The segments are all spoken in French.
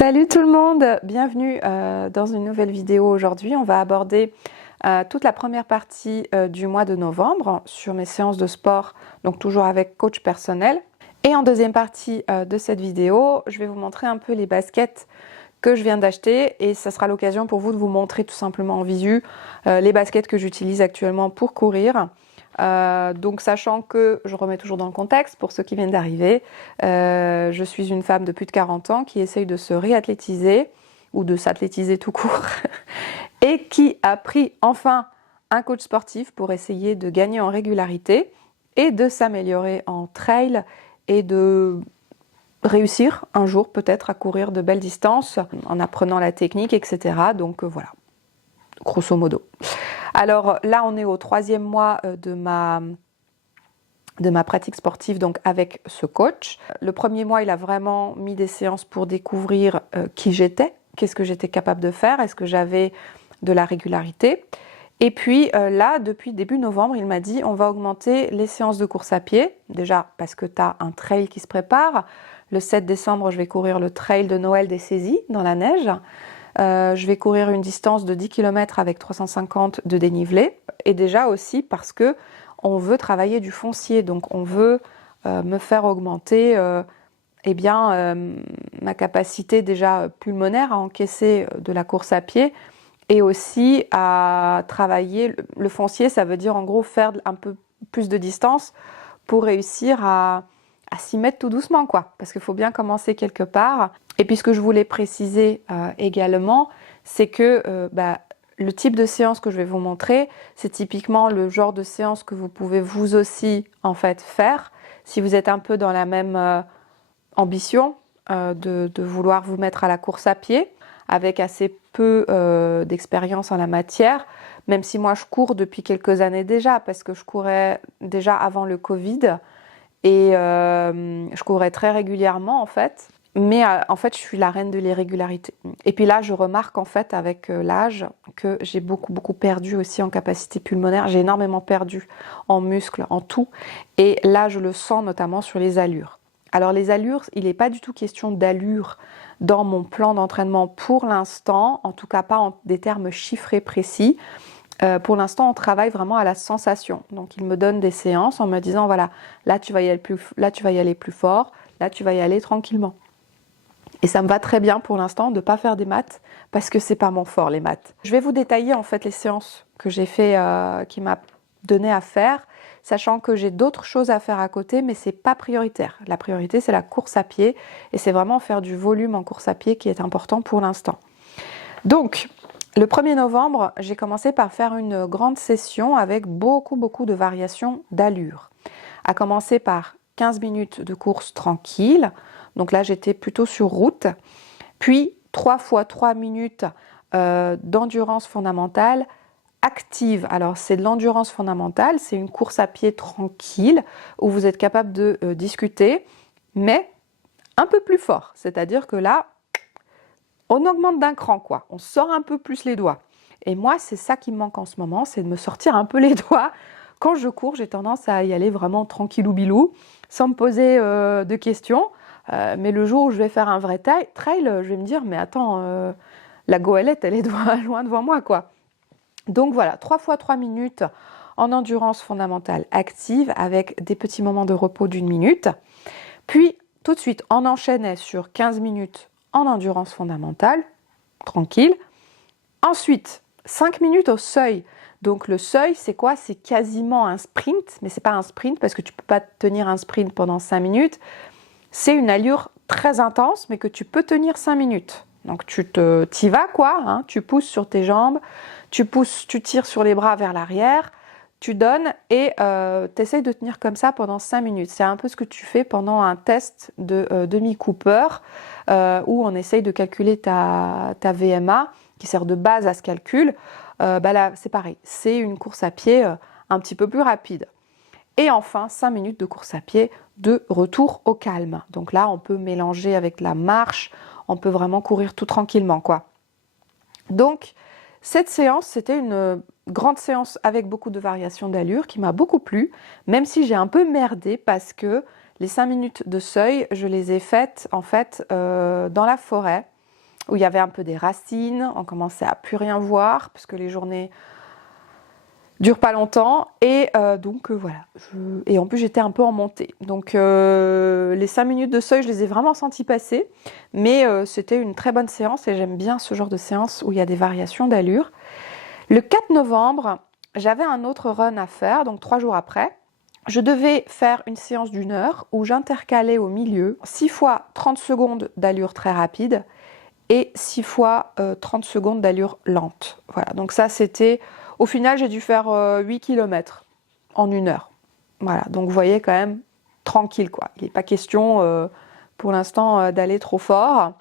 Salut tout le monde, bienvenue dans une nouvelle vidéo. Aujourd'hui, on va aborder toute la première partie du mois de novembre sur mes séances de sport, donc toujours avec coach personnel. Et en deuxième partie de cette vidéo, je vais vous montrer un peu les baskets que je viens d'acheter et ça sera l'occasion pour vous de vous montrer tout simplement en visu les baskets que j'utilise actuellement pour courir. Donc sachant que, je remets toujours dans le contexte pour ceux qui viennent d'arriver, je suis une femme de plus de 40 ans qui essaye de se réathlétiser ou de s'athlétiser tout court et qui a pris enfin un coach sportif pour essayer de gagner en régularité et de s'améliorer en trail et de réussir un jour peut-être à courir de belles distances en apprenant la technique, etc. Donc voilà, grosso modo. Alors là, on est au 3e mois de ma pratique sportive, donc avec ce coach. Le premier mois, il a vraiment mis des séances pour découvrir qui j'étais, qu'est-ce que j'étais capable de faire, est-ce que j'avais de la régularité. Et puis là, depuis début novembre, il m'a dit on va augmenter les séances de course à pied, déjà parce que tu as un trail qui se prépare. Le 7 décembre, je vais courir le trail de Noël des Saisies dans la neige. Je vais courir une distance de 10 km avec 350 de dénivelé. Et déjà aussi parce que on veut travailler du foncier, donc on veut me faire augmenter ma capacité déjà pulmonaire à encaisser de la course à pied et aussi à travailler le foncier, ça veut dire en gros faire un peu plus de distance pour réussir à s'y mettre tout doucement, quoi, parce qu'il faut bien commencer quelque part. Et puis ce que je voulais préciser également, c'est que le type de séance que je vais vous montrer, c'est typiquement le genre de séance que vous pouvez vous aussi en fait faire si vous êtes un peu dans la même ambition de vouloir vous mettre à la course à pied avec assez peu d'expérience en la matière, même si moi je cours depuis quelques années déjà, parce que je courais déjà avant le Covid et je courais très régulièrement en fait. Mais en fait, je suis la reine de l'irrégularité. Et puis là, je remarque en fait avec l'âge que j'ai beaucoup perdu aussi en capacité pulmonaire. J'ai énormément perdu en muscles, en tout. Et là, je le sens notamment sur les allures. Alors les allures, il n'est pas du tout question d'allure dans mon plan d'entraînement pour l'instant, en tout cas pas en des termes chiffrés précis. Pour l'instant, on travaille vraiment à la sensation. Donc, il me donne des séances en me disant, voilà, là tu vas y aller plus fort, là tu vas y aller tranquillement. Et ça me va très bien pour l'instant de ne pas faire des maths parce que c'est pas mon fort, les maths. Je vais vous détailler en fait les séances que j'ai fait, qui m'a donné à faire, sachant que j'ai d'autres choses à faire à côté, mais c'est pas prioritaire. La priorité, c'est la course à pied et c'est vraiment faire du volume en course à pied qui est important pour l'instant. Donc, le 1er novembre, j'ai commencé par faire une grande session avec beaucoup de variations d'allure. À commencer par 15 minutes de course tranquille. Donc là, j'étais plutôt sur route. Puis 3 fois 3 minutes d'endurance fondamentale active. Alors, c'est de l'endurance fondamentale, c'est une course à pied tranquille où vous êtes capable de discuter, mais un peu plus fort. C'est-à-dire que là, on augmente d'un cran, quoi. On sort un peu plus les doigts. Et moi, c'est ça qui me manque en ce moment, c'est de me sortir un peu les doigts. Quand je cours, j'ai tendance à y aller vraiment tranquillou bilou, sans me poser de questions. Mais le jour où je vais faire un vrai trail, je vais me dire, mais attends, la goélette, elle est loin devant moi, quoi. Donc voilà, 3 fois 3 minutes en endurance fondamentale active avec des petits moments de repos d'1 minute. Puis, tout de suite, on enchaînait sur 15 minutes en endurance fondamentale, tranquille. Ensuite, 5 minutes au seuil. Donc le seuil, c'est quoi? C'est quasiment un sprint, mais c'est pas un sprint parce que tu peux pas tenir un sprint pendant 5 minutes. C'est une allure très intense, mais que tu peux tenir 5 minutes. Donc t'y vas quoi, hein, tu pousses sur tes jambes, tu tires sur les bras vers l'arrière, tu donnes et tu essayes de tenir comme ça pendant 5 minutes. C'est un peu ce que tu fais pendant un test de demi-Cooper où on essaye de calculer ta VMA qui sert de base à ce calcul. Là, c'est pareil, c'est une course à pied un petit peu plus rapide. Et enfin, 5 minutes de course à pied de retour au calme. Donc là, on peut mélanger avec la marche, on peut vraiment courir tout tranquillement, quoi. Donc, cette séance, c'était une grande séance avec beaucoup de variations d'allure qui m'a beaucoup plu, même si j'ai un peu merdé parce que les 5 minutes de seuil, je les ai faites en fait dans la forêt. où il y avait un peu des racines. On commençait à plus rien voir parce que les journées durent pas longtemps. Et donc voilà. Et en plus, j'étais un peu en montée. Donc les 5 minutes de seuil, je les ai vraiment sentis passer. Mais c'était une très bonne séance et j'aime bien ce genre de séance où il y a des variations d'allure. Le 4 novembre, j'avais un autre run à faire, donc 3 jours après. Je devais faire une séance d'1 heure où j'intercalais au milieu 6 fois 30 secondes d'allure très rapide et 6 fois 30 secondes d'allure lente. Voilà, donc ça c'était... Au final, j'ai dû faire 8 km en 1 heure. Voilà, donc vous voyez quand même tranquille quoi. Il n'est pas question pour l'instant d'aller trop fort.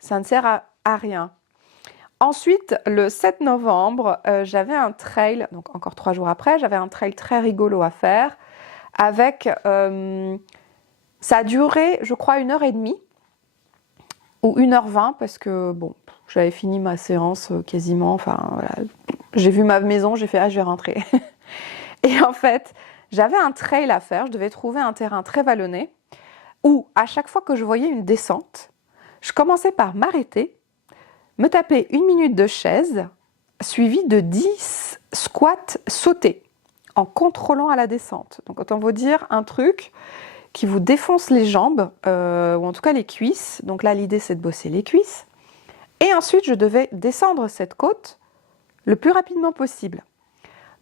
Ça ne sert à rien. Ensuite, le 7 novembre, j'avais un trail, donc encore 3 jours après, j'avais un trail très rigolo à faire avec... ça a duré, je crois, 1h30 ou 1h20 parce que, bon, j'avais fini ma séance quasiment, enfin, voilà. J'ai vu ma maison, j'ai fait « Ah, je vais rentrer ». Et en fait, j'avais un trail à faire, je devais trouver un terrain très vallonné où, à chaque fois que je voyais une descente, je commençais par m'arrêter, me taper 1 minute de chaise, suivie de 10 squats sautés, en contrôlant à la descente. Donc autant vous dire un truc qui vous défonce les jambes, ou en tout cas les cuisses. Donc là, l'idée, c'est de bosser les cuisses. Et ensuite, je devais descendre cette côte le plus rapidement possible.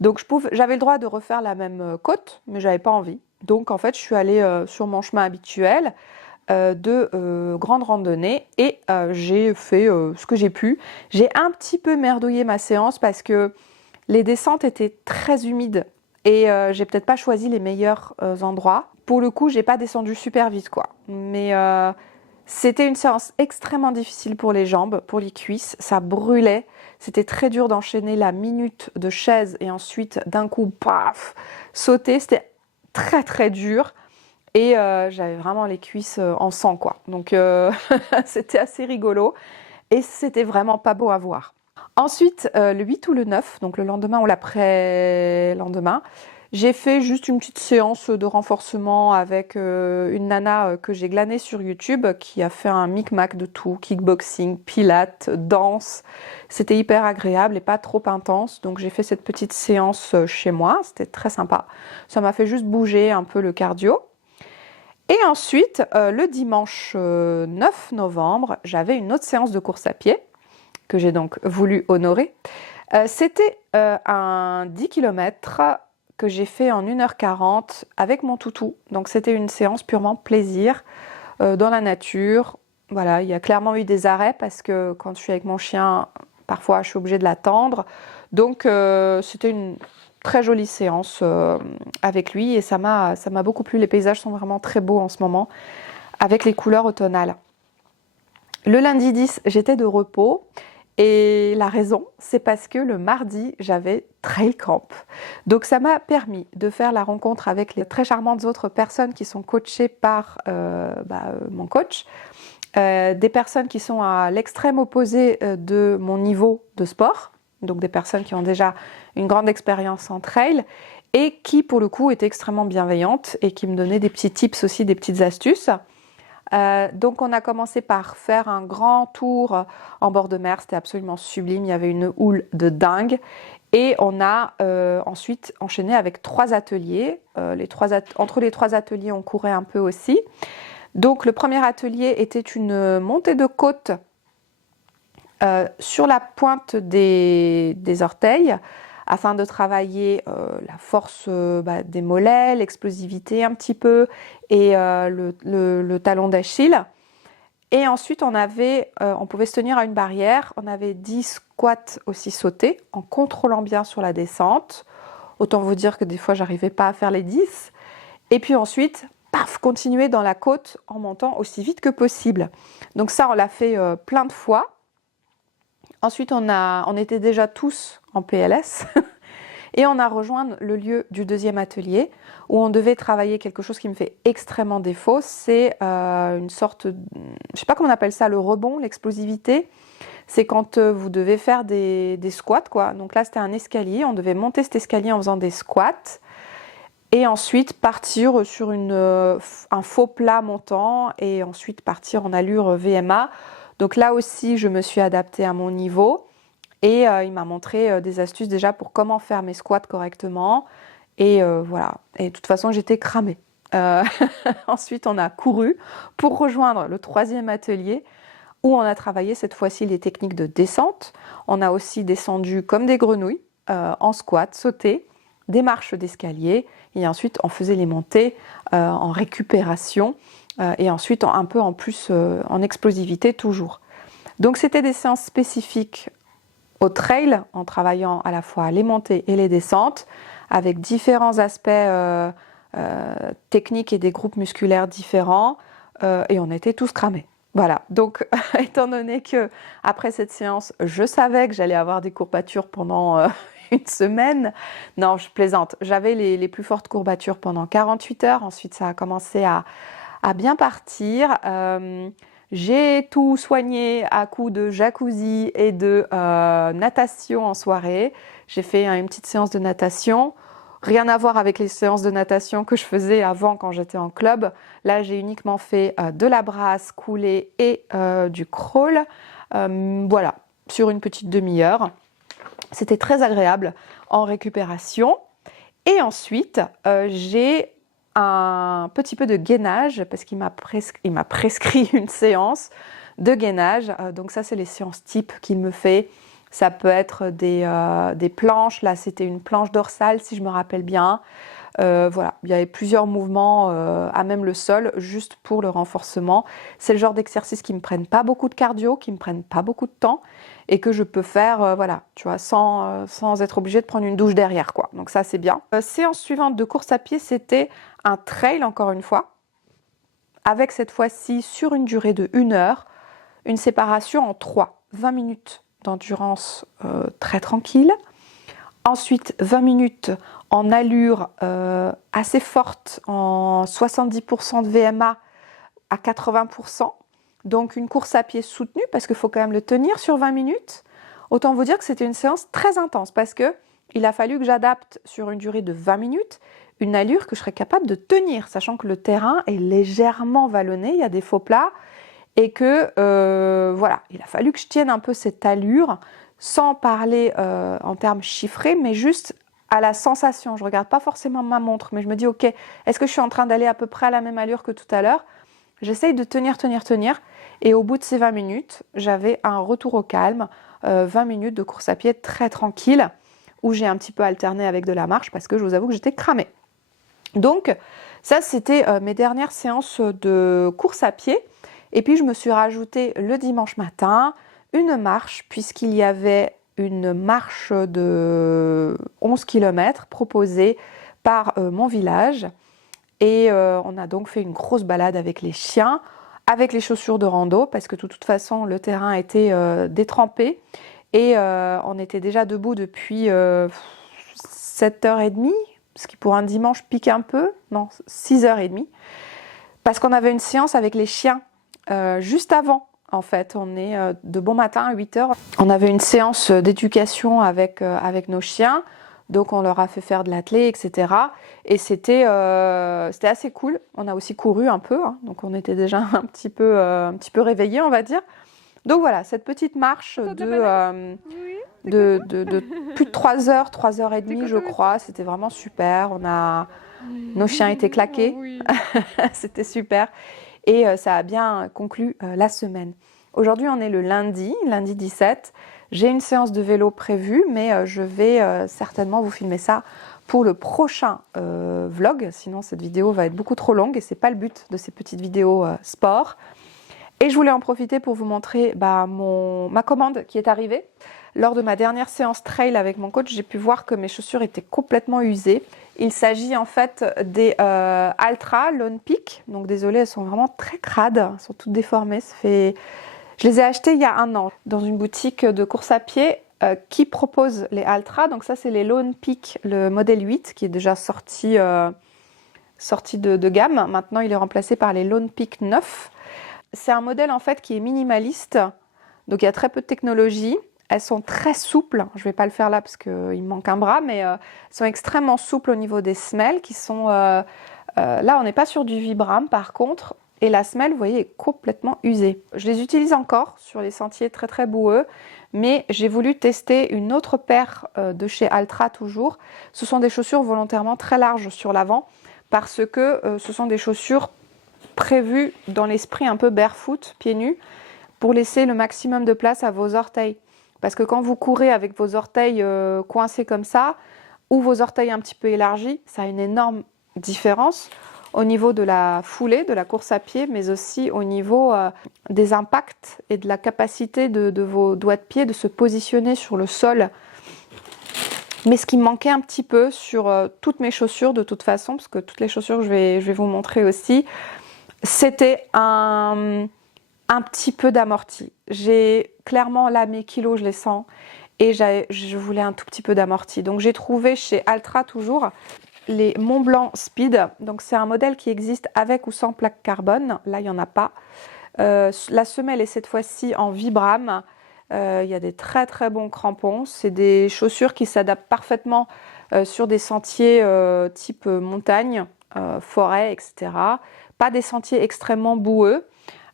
Donc j'avais le droit de refaire la même côte, mais j'avais pas envie. Donc en fait, je suis allée sur mon chemin habituel de grande randonnée et j'ai fait ce que j'ai pu. J'ai un petit peu merdouillé ma séance parce que les descentes étaient très humides et j'ai peut-être pas choisi les meilleurs endroits. Pour le coup, j'ai pas descendu super vite quoi. Mais c'était une séance extrêmement difficile pour les jambes, pour les cuisses. Ça brûlait. C'était très dur d'enchaîner la minute de chaise et ensuite d'un coup, paf, sauter. C'était très très dur. Et j'avais vraiment les cuisses en sang, quoi. Donc c'était assez rigolo. Et c'était vraiment pas beau à voir. Ensuite, le 8 ou le 9, donc le lendemain ou l'après-lendemain, j'ai fait juste une petite séance de renforcement avec une nana que j'ai glanée sur YouTube qui a fait un micmac de tout, kickboxing, pilates, danse. C'était hyper agréable et pas trop intense. Donc j'ai fait cette petite séance chez moi, c'était très sympa. Ça m'a fait juste bouger un peu le cardio. Et ensuite, le dimanche 9 novembre, j'avais une autre séance de course à pied que j'ai donc voulu honorer. C'était un 10 km que j'ai fait en 1h40 avec mon toutou. Donc c'était une séance purement plaisir dans la nature. Voilà, il y a clairement eu des arrêts parce que quand je suis avec mon chien, parfois je suis obligée de l'attendre. Donc c'était une très jolie séance avec lui et ça m'a beaucoup plu. Les paysages sont vraiment très beaux en ce moment avec les couleurs automnales. Le lundi 10, j'étais de repos. Et la raison, c'est parce que le mardi, j'avais trail camp. Donc ça m'a permis de faire la rencontre avec les très charmantes autres personnes qui sont coachées par mon coach. Des personnes qui sont à l'extrême opposé de mon niveau de sport. Donc des personnes qui ont déjà une grande expérience en trail et qui pour le coup étaient extrêmement bienveillantes et qui me donnaient des petits tips aussi, des petites astuces. Donc on a commencé par faire un grand tour en bord de mer, c'était absolument sublime, il y avait une houle de dingue et on a ensuite enchaîné avec 3 ateliers. Entre les 3 ateliers on courait un peu aussi. Donc le premier atelier était une montée de côte sur la pointe des orteils afin de travailler la force des mollets, l'explosivité un petit peu et le talon d'Achille. Et ensuite, on pouvait se tenir à une barrière. On avait 10 squats aussi sautés en contrôlant bien sur la descente. Autant vous dire que des fois, j'arrivais pas à faire les 10. Et puis ensuite, paf, continuer dans la côte en montant aussi vite que possible. Donc ça, on l'a fait plein de fois. Ensuite, on était déjà tous en PLS et on a rejoint le lieu du deuxième atelier où on devait travailler quelque chose qui me fait extrêmement défaut. C'est une sorte, je sais pas comment on appelle ça, le rebond, l'explosivité. C'est quand vous devez faire des squats, quoi. Donc là, c'était un escalier. On devait monter cet escalier en faisant des squats et ensuite partir sur un faux plat montant et ensuite partir en allure VMA. Donc là aussi, je me suis adaptée à mon niveau et il m'a montré des astuces déjà pour comment faire mes squats correctement. Et voilà. Et de toute façon, j'étais cramée. Ensuite, on a couru pour rejoindre le 3e atelier où on a travaillé cette fois-ci les techniques de descente. On a aussi descendu comme des grenouilles en squat, sauté, des marches d'escalier et ensuite on faisait les montées en récupération et ensuite un peu en plus en explosivité toujours. Donc c'était des séances spécifiques au trail en travaillant à la fois les montées et les descentes avec différents aspects techniques et des groupes musculaires différents et on était tous cramés. Voilà, donc étant donné que après cette séance, je savais que j'allais avoir des courbatures pendant une semaine. Non, je plaisante. J'avais les plus fortes courbatures pendant 48 heures. Ensuite, ça a commencé à bien partir. J'ai tout soigné à coups de jacuzzi et de natation en soirée. J'ai fait une petite séance de natation. Rien à voir avec les séances de natation que je faisais avant quand j'étais en club. Là, j'ai uniquement fait de la brasse, coulée et du crawl. Voilà, sur une petite demi-heure. C'était très agréable en récupération. Et ensuite, j'ai un petit peu de gainage parce qu'il m'a prescrit une séance de gainage. Donc ça, c'est les séances type qu'il me fait. Ça peut être des planches. Là, c'était une planche dorsale, si je me rappelle bien. Voilà, il y avait plusieurs mouvements à même le sol, juste pour le renforcement. C'est le genre d'exercice qui ne me prennent pas beaucoup de cardio, qui ne me prennent pas beaucoup de temps et que je peux faire, voilà, tu vois, sans être obligée de prendre une douche derrière, quoi. Donc ça, c'est bien. Séance suivante de course à pied, c'était un trail, encore une fois, avec cette fois-ci, sur une durée de 1 heure, une séparation en 20 minutes d'endurance très tranquille. Ensuite, 20 minutes en allure assez forte, en 70% de VMA à 80%. Donc une course à pied soutenue parce qu'il faut quand même le tenir sur 20 minutes. Autant vous dire que c'était une séance très intense parce qu'il a fallu que j'adapte sur une durée de 20 minutes une allure que je serais capable de tenir, sachant que le terrain est légèrement vallonné, il y a des faux plats et que voilà, il a fallu que je tienne un peu cette allure sans parler en termes chiffrés, mais juste à la sensation. Je ne regarde pas forcément ma montre, mais je me dis, ok, est-ce que je suis en train d'aller à peu près à la même allure que tout à l'heure? J'essaye de tenir. Et au bout de ces 20 minutes, j'avais un retour au calme, 20 minutes de course à pied très tranquille, où j'ai un petit peu alterné avec de la marche parce que je vous avoue que j'étais cramée. Donc, ça, c'était mes dernières séances de course à pied. Et puis, je me suis rajouté le dimanche matin une marche, puisqu'il y avait une marche de 11 km proposée par mon village. Et on a donc fait une grosse balade avec les chiens, avec les chaussures de rando, parce que de toute façon, le terrain était détrempé. Et on était déjà debout depuis 7h30, ce qui pour un dimanche pique un peu, non, 6h30. Parce qu'on avait une séance avec les chiens juste avant. En fait, on est de bon matin à 8h. On avait une séance d'éducation avec nos chiens. Donc, on leur a fait faire de l'athlé, etc. Et c'était assez cool. On a aussi couru un peu. Hein. Donc, on était déjà un petit peu réveillés, on va dire. Donc, voilà, cette petite marche de plus de 3h, 3h30, je crois. C'était vraiment super. Nos chiens étaient claqués. C'était super. Et ça a bien conclu la semaine. Aujourd'hui, on est le lundi 17. J'ai une séance de vélo prévue, mais je vais certainement vous filmer ça pour le prochain vlog. Sinon, cette vidéo va être beaucoup trop longue et ce n'est pas le but de ces petites vidéos sport. Et je voulais en profiter pour vous montrer ma commande qui est arrivée. Lors de ma dernière séance trail avec mon coach, j'ai pu voir que mes chaussures étaient complètement usées. Il s'agit en fait des Altra Lone Peak. Donc désolée, elles sont vraiment très crades, elles sont toutes déformées. Je les ai achetées il y a 1 an dans une boutique de course à pied qui propose les Altra. Donc ça, c'est les Lone Peak, le modèle 8 qui est déjà sorti de gamme. Maintenant, il est remplacé par les Lone Peak 9. C'est un modèle en fait qui est minimaliste. Donc il y a très peu de technologie. Elles sont très souples, je ne vais pas le faire là parce qu'il me manque un bras, mais elles sont extrêmement souples au niveau des semelles qui sont... là, on n'est pas sur du Vibram par contre. et la semelle, vous voyez, est complètement usée. Je les utilise encore sur les sentiers très très boueux, mais j'ai voulu tester une autre paire de chez Altra toujours. Ce sont des chaussures volontairement très larges sur l'avant parce que ce sont des chaussures prévues dans l'esprit un peu barefoot, pieds nus, pour laisser le maximum de place à vos orteils. Parce que quand vous courez avec vos orteils coincés comme ça, ou vos orteils un petit peu élargis, ça a une énorme différence au niveau de la foulée, de la course à pied, mais aussi au niveau des impacts et de la capacité de vos doigts de pied de se positionner sur le sol. Mais ce qui me manquait un petit peu sur toutes mes chaussures de toute façon, parce que toutes les chaussures que je vais vous montrer aussi, c'était un petit peu d'amorti. J'ai clairement là mes kilos, je les sens, et je voulais un tout petit peu d'amorti. Donc j'ai trouvé chez Altra toujours les Montblanc Speed. Donc c'est un modèle qui existe avec ou sans plaque carbone. Là il n'y en a pas. La semelle est cette fois-ci en Vibram. Il y a des très très bons crampons. C'est des chaussures qui s'adaptent parfaitement sur des sentiers type montagne, forêt, etc. Pas des sentiers extrêmement boueux.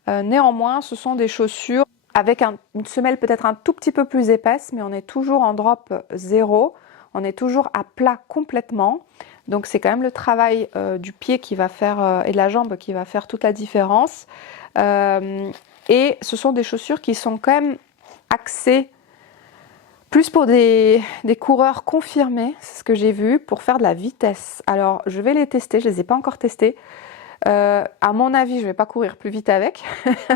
Néanmoins, ce sont des chaussures avec une semelle peut-être un tout petit peu plus épaisse, mais on est toujours en drop 0. On est toujours à plat complètement. Donc c'est quand même le travail du pied qui va faire et de la jambe qui va faire toute la différence. Et ce sont des chaussures qui sont quand même axées plus pour des coureurs confirmés, c'est ce que j'ai vu, pour faire de la vitesse. Alors je vais les tester, je ne les ai pas encore testés. À mon avis, je ne vais pas courir plus vite avec,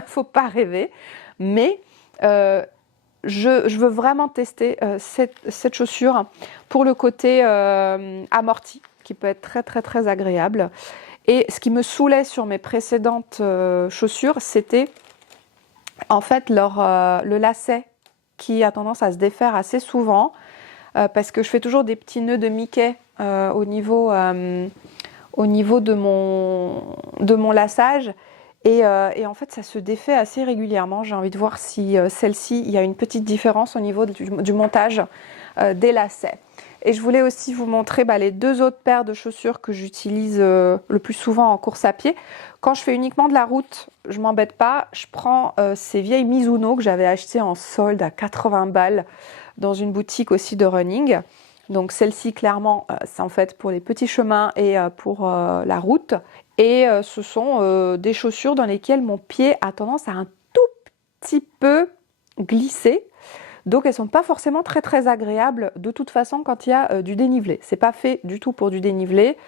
faut pas rêver. Mais je veux vraiment tester cette chaussure pour le côté amorti, qui peut être très très très agréable. Et ce qui me saoulait sur mes précédentes chaussures, c'était en fait le lacet qui a tendance à se défaire assez souvent parce que je fais toujours des petits nœuds de Mickey au niveau de mon laçage. Et en fait, ça se défait assez régulièrement. J'ai envie de voir si celle-ci, il y a une petite différence au niveau du montage des lacets. Et je voulais aussi vous montrer les deux autres paires de chaussures que j'utilise le plus souvent en course à pied. Quand je fais uniquement de la route, je ne m'embête pas. Je prends ces vieilles Mizuno que j'avais achetées en solde à 80 balles dans une boutique aussi de running. Donc celle-ci, clairement, c'est en fait pour les petits chemins et pour la route. Et ce sont des chaussures dans lesquelles mon pied a tendance à un tout petit peu glisser. Donc elles ne sont pas forcément très très agréables de toute façon quand il y a du dénivelé. C'est pas fait du tout pour du dénivelé.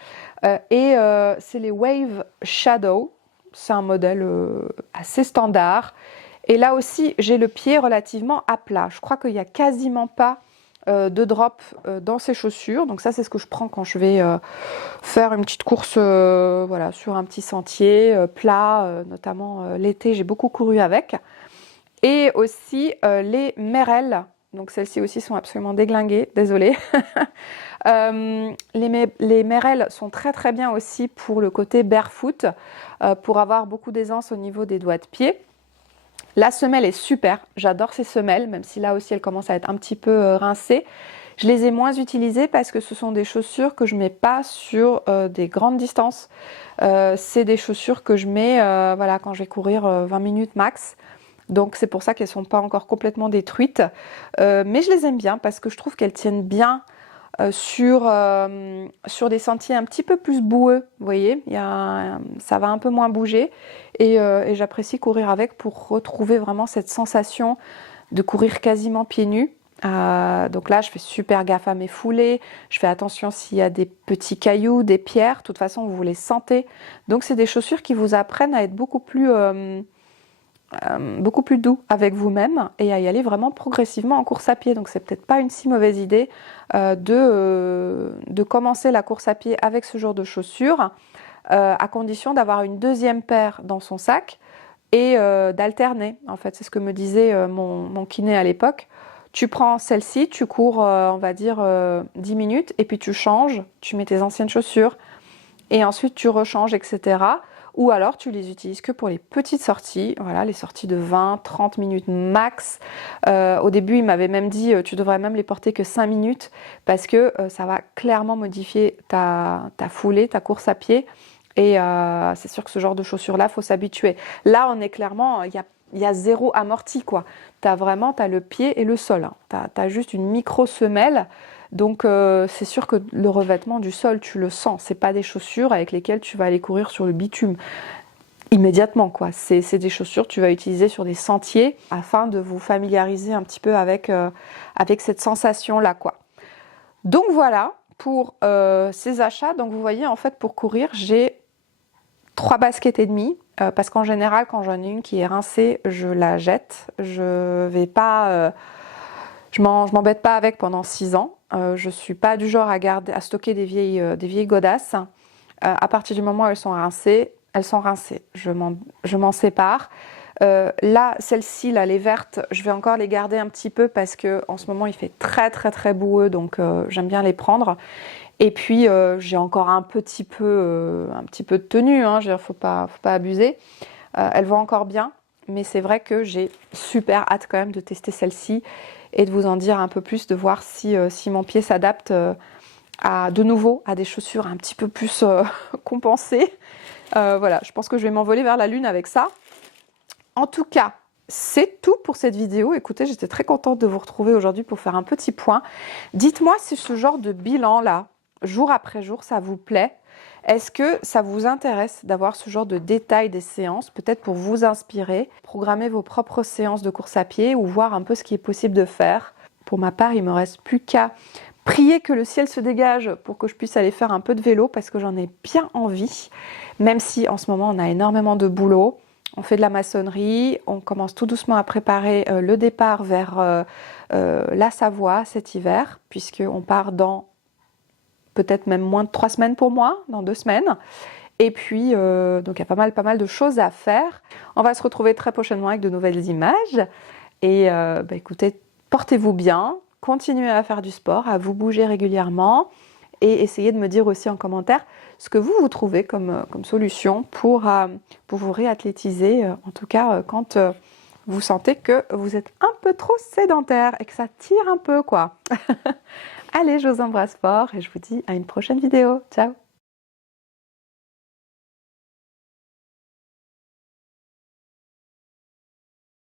C'est les Wave Shadow. C'est un modèle assez standard. Et là aussi, j'ai le pied relativement à plat. Je crois qu'il n'y a quasiment pas de drop dans ces chaussures. Donc ça, c'est ce que je prends quand je vais faire une petite course voilà, sur un petit sentier plat. Notamment l'été, j'ai beaucoup couru avec. Et aussi les Merrell. Donc celles-ci aussi sont absolument déglinguées, désolée. Les Merrell sont très très bien aussi pour le côté barefoot, pour avoir beaucoup d'aisance au niveau des doigts de pied. La semelle est super, j'adore ces semelles, même si là aussi elles commencent à être un petit peu rincées. Je les ai moins utilisées parce que ce sont des chaussures que je ne mets pas sur des grandes distances. C'est des chaussures que je mets voilà, quand je vais courir 20 minutes max. Donc c'est pour ça qu'elles ne sont pas encore complètement détruites. Mais je les aime bien parce que je trouve qu'elles tiennent bien sur des sentiers un petit peu plus boueux. Vous voyez, ça va un peu moins bouger. Et j'apprécie courir avec pour retrouver vraiment cette sensation de courir quasiment pieds nus. Donc là, je fais super gaffe à mes foulées. Je fais attention s'il y a des petits cailloux, des pierres. De toute façon, vous les sentez. Donc c'est des chaussures qui vous apprennent à être beaucoup plus doux avec vous-même et à y aller vraiment progressivement en course à pied. Donc c'est peut-être pas une si mauvaise idée de commencer la course à pied avec ce genre de chaussures, à condition d'avoir une deuxième paire dans son sac et d'alterner. En fait, c'est ce que me disait mon kiné à l'époque. Tu prends celle-ci, tu cours, on va dire, 10 minutes, et puis tu changes, tu mets tes anciennes chaussures, et ensuite tu rechanges, etc. Ou alors tu les utilises que pour les petites sorties, voilà, les sorties de 20-30 minutes max. Au début, il m'avait même dit tu devrais même les porter que 5 minutes parce que ça va clairement modifier ta foulée, ta course à pied Et c'est sûr que ce genre de chaussures-là, faut s'habituer. Là, on est clairement, il y a zéro amorti, quoi. T'as le pied et le sol. Hein. T'as juste une micro-semelle. Donc, c'est sûr que le revêtement du sol, tu le sens. C'est pas des chaussures avec lesquelles tu vas aller courir sur le bitume immédiatement, quoi. C'est des chaussures que tu vas utiliser sur des sentiers afin de vous familiariser un petit peu avec cette sensation-là, quoi. Donc, voilà pour ces achats. Donc, vous voyez, en fait, pour courir, j'ai 3 baskets et demie, parce qu'en général, quand j'en ai une qui est rincée, je la jette. Je vais pas, je m'embête pas avec pendant 6 ans. Je suis pas du genre à stocker des vieilles godasses. À partir du moment où elles sont rincées, elles sont rincées. Je m'en sépare. Là, celles-ci, là, les vertes, je vais encore les garder un petit peu parce que en ce moment il fait très très très boueux, donc j'aime bien les prendre. Et puis j'ai encore un petit peu de tenue, hein, je veux dire, faut pas abuser. Elles vont encore bien, mais c'est vrai que j'ai super hâte quand même de tester celle-ci et de vous en dire un peu plus, de voir si mon pied s'adapte de nouveau à des chaussures un petit peu plus compensées. Voilà, je pense que je vais m'envoler vers la lune avec ça. En tout cas, c'est tout pour cette vidéo. Écoutez, j'étais très contente de vous retrouver aujourd'hui pour faire un petit point. Dites-moi si ce genre de bilan-là, jour après jour, ça vous plaît. Est-ce que ça vous intéresse d'avoir ce genre de détails des séances, peut-être pour vous inspirer, programmer vos propres séances de course à pied ou voir un peu ce qui est possible de faire. Pour ma part, il ne me reste plus qu'à prier que le ciel se dégage pour que je puisse aller faire un peu de vélo parce que j'en ai bien envie, même si en ce moment on a énormément de boulot. On fait de la maçonnerie, on commence tout doucement à préparer le départ vers la Savoie cet hiver, puisqu'on part dans peut-être même moins de 3 semaines pour moi, dans 2 semaines. Et puis, donc il y a pas mal de choses à faire. On va se retrouver très prochainement avec de nouvelles images. Et écoutez, portez-vous bien, continuez à faire du sport, à vous bouger régulièrement. Et essayez de me dire aussi en commentaire ce que vous trouvez comme solution pour vous réathlétiser, en tout cas quand vous sentez que vous êtes un peu trop sédentaire et que ça tire un peu, quoi. Allez, je vous embrasse fort et je vous dis à une prochaine vidéo. Ciao!